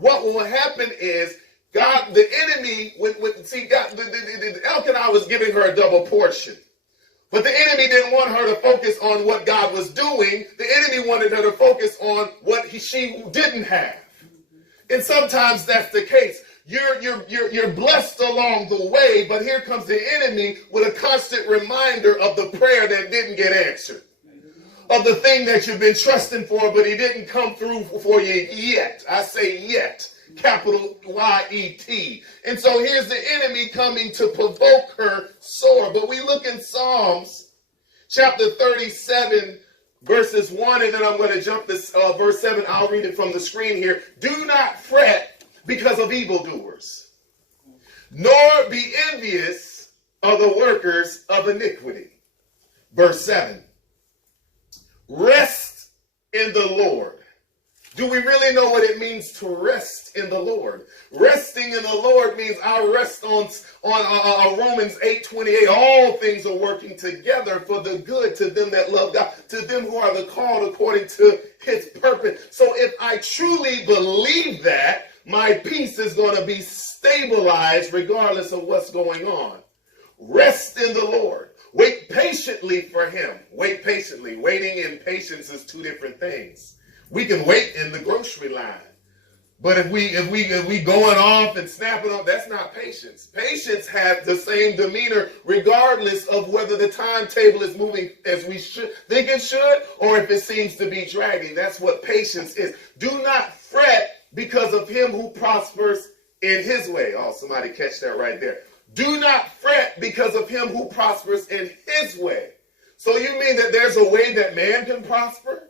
what will happen is God, the enemy, Elkanah was giving her a double portion. But the enemy didn't want her to focus on what God was doing. The enemy wanted her to focus on what she didn't have. And sometimes that's the case. You're blessed along the way, but here comes the enemy with a constant reminder of the prayer that didn't get answered, of the thing that you've been trusting for, but he didn't come through for you yet. I say yet, capital Y-E-T. And so here's the enemy coming to provoke her sore. But we look in Psalms chapter 37, verses 1, and then I'm going to jump this verse 7. I'll read it from the screen here. Do not fret because of evildoers, nor be envious of the workers of iniquity. Verse 7. Rest in the Lord. Do we really know what it means to rest in the Lord? Resting in the Lord means I rest on Romans 8:28. All things are working together for the good to them that love God, to them who are the called according to his purpose. So if I truly believe that, my peace is going to be stabilized regardless of what's going on. Rest in the Lord. Wait patiently for him. Wait patiently. Waiting and patience is two different things. We can wait in the grocery line, but if we going off and snapping off, that's not patience. Patience has the same demeanor regardless of whether the timetable is moving as we should think it should, or if it seems to be dragging. That's what patience is. Do not fret because of him who prospers in his way. Oh, somebody catch that right there. Do not fret because of him who prospers in his way. So you mean that there's a way that man can prosper?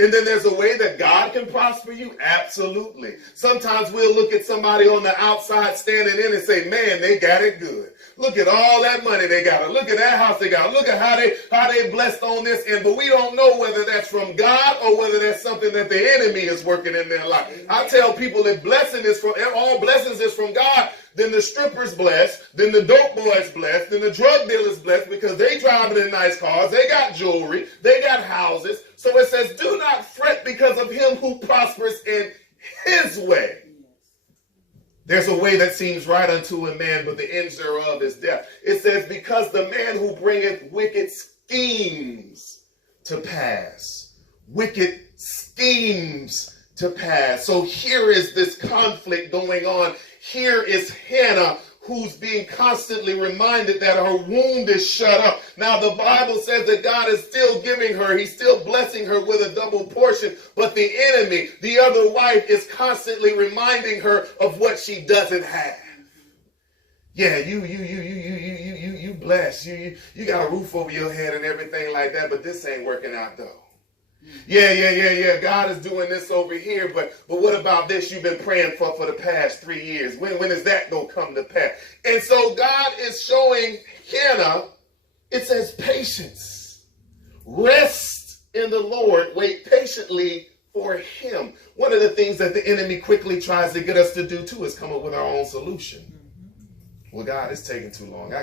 And then there's a way that God can prosper you? Absolutely. Sometimes we'll look at somebody on the outside standing in and say, man, they got it good. Look at all that money they got. Look at that house they got. Look at how they blessed on this end. But we don't know whether that's from God or whether that's something that the enemy is working in their life. I tell people if all blessings is from God, then the stripper's blessed, then the dope boy's blessed, then the drug dealer's blessed because they driving in nice cars, they got jewelry, they got houses. So it says, do not fret because of him who prospers in his way. There's a way that seems right unto a man, but the end thereof is death. It says, because the man who bringeth wicked schemes to pass. Wicked schemes to pass. So here is this conflict going on. Here is Hannah, who's being constantly reminded that her wound is shut up. Now, the Bible says that God is still giving her, he's still blessing her with a double portion, but the enemy, the other wife, is constantly reminding her of what she doesn't have. Yeah, you blessed. You got a roof over your head and everything like that, but this ain't working out though. Yeah. God is doing this over here, but what about this you've been praying for the past 3 years? When is that going to come to pass? And so God is showing Hannah, it says patience. Rest in the Lord. Wait patiently for him. One of the things that the enemy quickly tries to get us to do too is come up with our own solution. Well, God, it's taking too long.